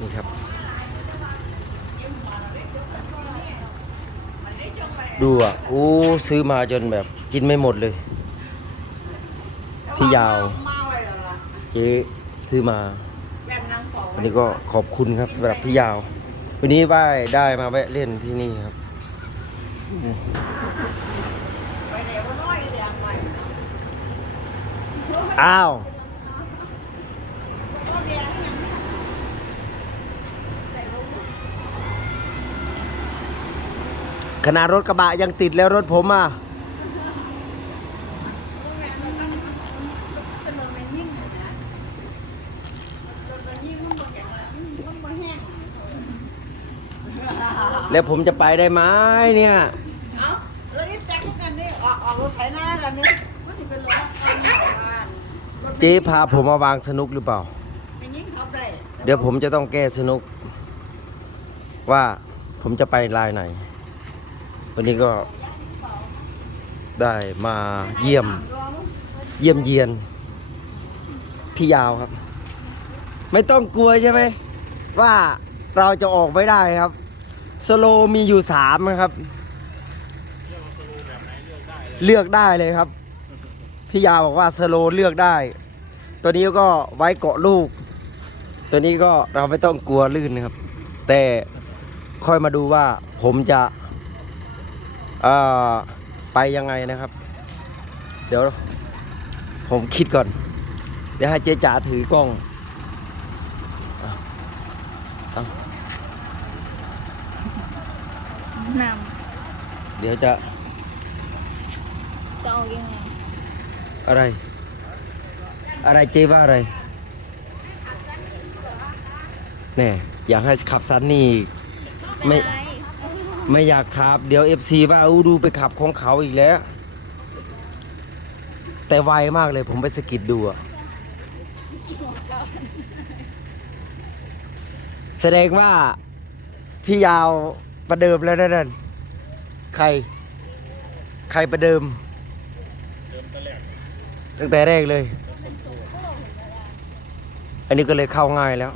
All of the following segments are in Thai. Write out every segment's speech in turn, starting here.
นี่ครับ ดูอะโอ้ซื้อมาจนแบบกินไม่หมดเลยพี่ยาวมาไว้แล้วล่ะเจ๊ซื้อมาแบ่งนางเฝ้าวันนี้ก็ขอบคุณครับสำหรับพี่ยาว วันนี้ว่ายได้มาแวะเล่นที่นี่ครับไปไหนว่าน้อยเดียวไปอ้าว ก็เดียวนี่ยังไม่ได้ลง ขนาดรถกระบะยังติดแล้วรถผมอะเป็นลมเป็นยิ่งเลยนะลมเป็นยิ่งมันบ่แข็งแล้วมันบ่แห้งแล้วผมจะไปได้ไหมเนี่ยเอ้าแล้วนี่แตกกันนี่ออกออกรถไถนากันนี่มันสิเป็นรถตอนนี้บ้านรถเจ๊พาผมมาวางสนุกหรือเปล่าเป็นยิ่งเขาได้เดี๋ยวผมจะต้องแก้สนุก ว่าผมจะไปลายไหน วันนี้ก็ได้มาเยี่ยมเยี่ยมเยียน พี่ยาวครับ ไม่ต้องกลัวใช่ไหม ว่าเราจะออกไม่ได้ครับ สโลมีอยู่สามนะครับ เลือกได้เลยครับ พี่ยาวบอกว่าสโลเลือกได้ ตัวนี้ก็ไว้เกาะลูก ตัวนี้ก็เราไม่ต้องกลัวลื่นนะครับ แต่ค่อยมาดูว่าผมจะ ไปยังไงนะครับ เดี๋ยว ผมคิดก่อน เดี๋ยวให้เจ๊จ๋าถือกล้องเอาเอานเดี๋ยวจะำจะออกยังไงอะไร อะไรเจ๊ว่าอะไรแน่อยากให้ขับซันนี่อีกไม่เป็น ไม่อยากขับ เดี๋ยว FC ว่าอู้ดูไปขับของเขาอีกแล้ว แต่ไวมากเลยผมไปสกิดดูอะแสดงว่าพี่ยาวประเดิมแล้วนะนั่นใคร ใครประเดิม ตั้งแต่แรกเลย อันนี้ก็เลยเข้าง่ายแล้ว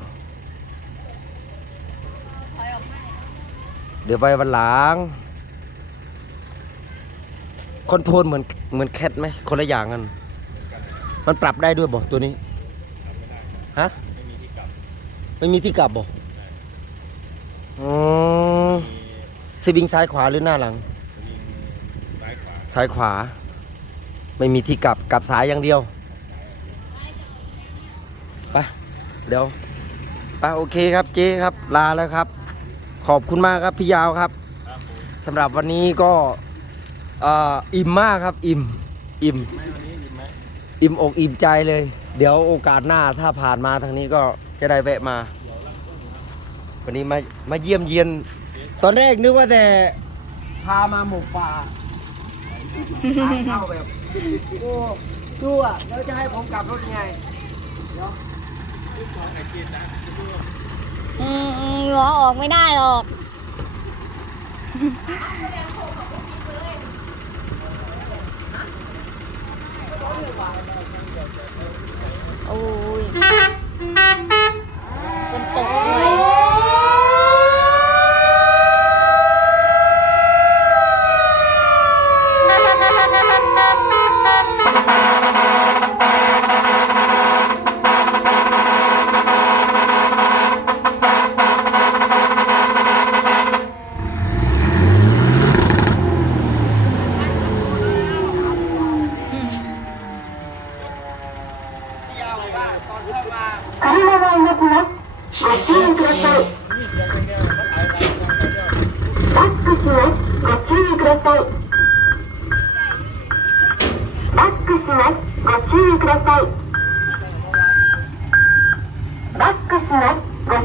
เดี๋ยวไปวันหลังคอนโทรลเหมือนเหมือนแคทไหมคนละอย่างกัน มันปรับได้ด้วยบอกตัวนี้ฮะไม่มีที่กลับบอกอ๋อสวิงซ้ายขวาหรือหน้าหลังซ้ายขวาไม่มีที่กลับกลับสายอย่างเดียวไปเดี๋ยวไปโอเคครับเจ๊ครับลาแล้วครับ ขอบคุณมากครับพี่ยาวครับสำหรับวันนี้ก็เอ่ออิ่มมากครับอิ่มอิ่มอิ่มอกอิ่มใจเลย เดี๋ยวโอกาสหน้าถ้าผ่านมาทางนี้ก็จะได้แวะมา วันนี้มามาเยี่ยมเยียน ตอนแรกนึกว่าแต่พามาหมกป่าหาเข้าแบบโอ้ดูอะแล้วจะให้ผมกลับรถยังไงเดี๋ยว อืมหัวออกไม่ได้หรอก โอ้ย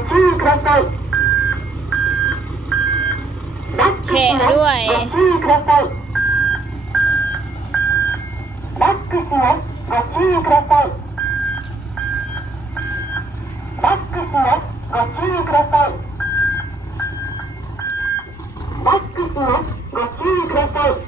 ชื่อครไปแชร์ด้วยชื่อครไปรักกิสนะชื่อครไปรักกิสนะกชื่อครักไป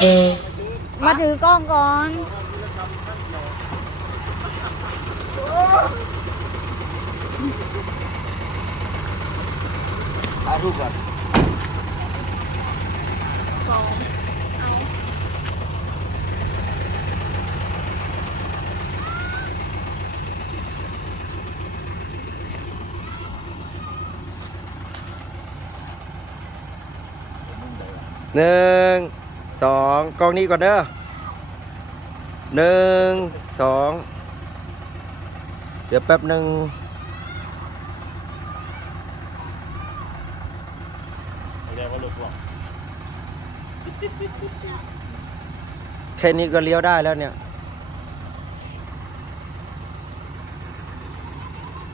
มาถือกล้องก่อน ถ่ายรูปก่อนสองเอาหนึ่ง สองกล้องนี้ก่อนเด้อหนึ่งสองเดี๋ยวแป๊บหนึ่งแค่นี้ก็เลี้ยวได้แล้วเนี่ย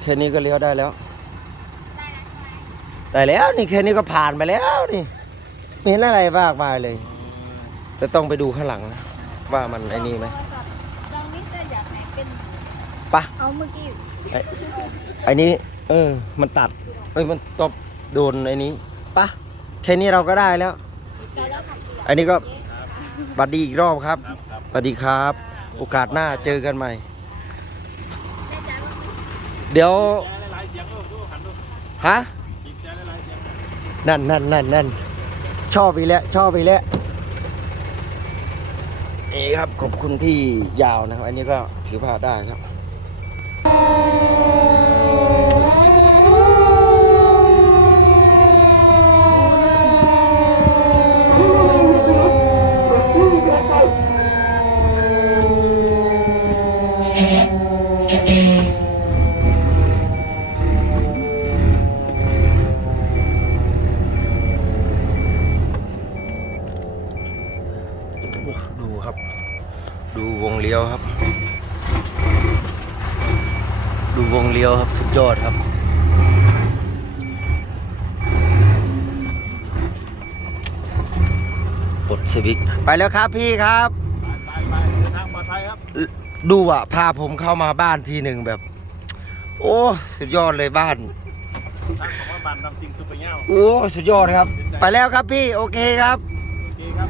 แค่นี้ก็เลี้ยวได้แล้ว ได้แล้วนี่แค่นี้ก็ผ่านไปแล้วนี่ไม่เห็นอะไรมากมายเลย แต่ต้องไปดูข้างหลังนะว่ามันไอ้นี่ไหมตรงนี้จะอยากไหนเป็นปะเอาเมื่อกี้ไอ้ไอ้นี้ เออ มันตัดเอ้ยมันตบโดนไอ้นี้ปะแค่นี้เราก็ได้แล้ว อันนี้ก็บัดดีอีกรอบครับบัดดีครับ โอกาสหน้าเจอกันใหม่ เดี๋ยวฮะนั่นนั่นนั่นนั่นชอบอีกแล้วชอบอีกแล้ว นี่ครับขอบคุณพี่ยาวนะครับ อันนี้ก็ถือว่าได้ครับ ยวครับสุดยอดครับ กดสวิตช์ไปแล้วครับพี่ครับ ไปไปเดินทางปลอดภัยครับ ดูอะ พาผมเข้ามาบ้านทีหนึ่งแบบ โอ้ สุดยอดเลยบ้าน ทางของว่าบันทำสิ่งสุดไปเงี้ยโอ้ สุดยอดครับ ไปแล้วครับพี่ โอเคครับ โอเคครับ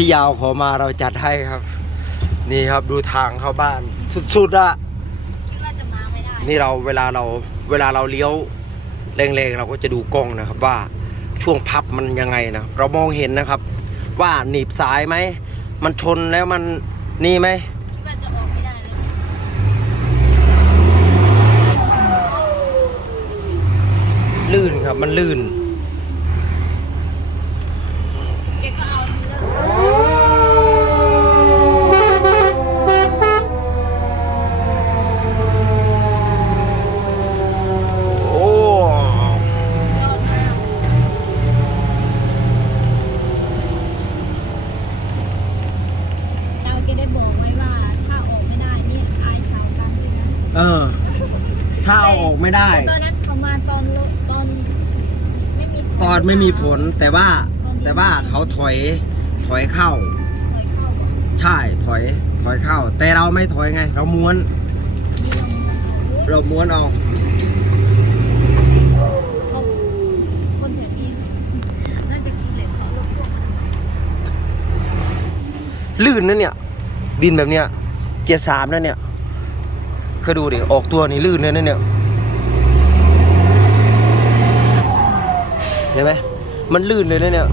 พี่ยาวขอมาเราจัดให้ครับ นี่ครับดูทางเข้าบ้าน สุดๆอะคิดว่าจะมาไม่ได้นี่เราเวลาเราเวลาเราเลี้ยวแรงๆเราก็จะดูกล้องนะครับว่าช่วงพับมันยังไงนะเรามองเห็นนะครับ ว่าหนีบสายไหมมันชนแล้วมันนี่ไหมคิดว่าจะออกไม่ได้เลยลื่นครับมันลื่นแกก็เอา ไม่มีฝนแต่ว่าแต่ว่าเขาถอยถอยเข้าถอยเข้าก่อนใช่ถอยถอยเข้า แต่เราไม่ถอยไง เราม้วนมีลมเราม้วนเอาเขาคนแถวนี้น่าจะกินเหล็กเขาลงพวกลื่นนะเนี่ย ดินแบบเนี้ยเกียร์สามนะเนี่ยเคยดูดิออกตัวนี่ลื่นเลยนะเนี่ย ห็นไหมมันลื่นเลยนะเนี่ย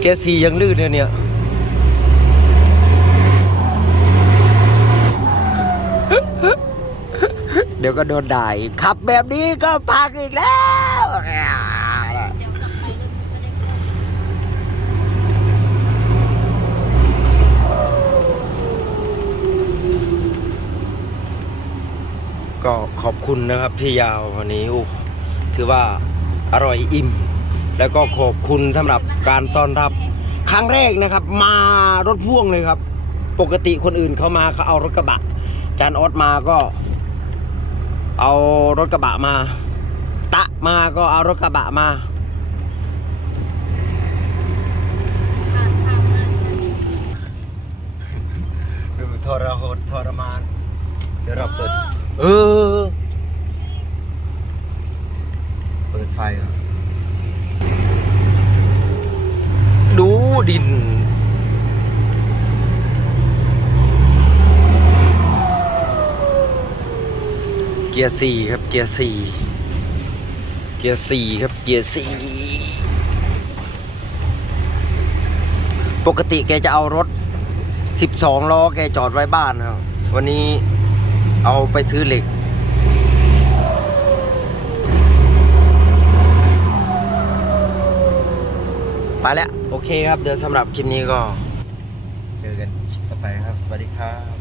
แกสียังลื่นเลยเนี่ยเดี๋ยวก็โดนด่าขับแบบนี้ก็พังอีกแล้วกลับไปเรื่องไม่ได้เข้า ก็ขอบคุณนะครับพี่ยาววันนี้โอ้ถือว่าอร่อยอิ่ม แล้วก็ขอบคุณสำหรับการต้อนรับ ครั้งแรกนะครับ มารถพ่วงเลยครับ ปกติคนอื่นเขามาเขาเอารถกระบะจานออสมาก็ เอารถกระบะมา ตะมาก็เอารถกระบะมาผ่านทางมาดูทรหดทรมาน เดี๋ยวเราเปิด เออ เออ เปิดไฟอะดูดิน เกียร์สี่ครับ เกียร์สี่เกียร์สี่ครับ เกียร์สี่ปกติแกจะเอารถ 12 ล้อแกจอดไว้บ้านครับ วันนี้ เอาไปซื้อเหล็ก ไปแล้ว โอเคครับ เดี๋ยวสำหรับคลิปนี้ก็ เจอกันคลิปต่อไปครับ สวัสดีครับ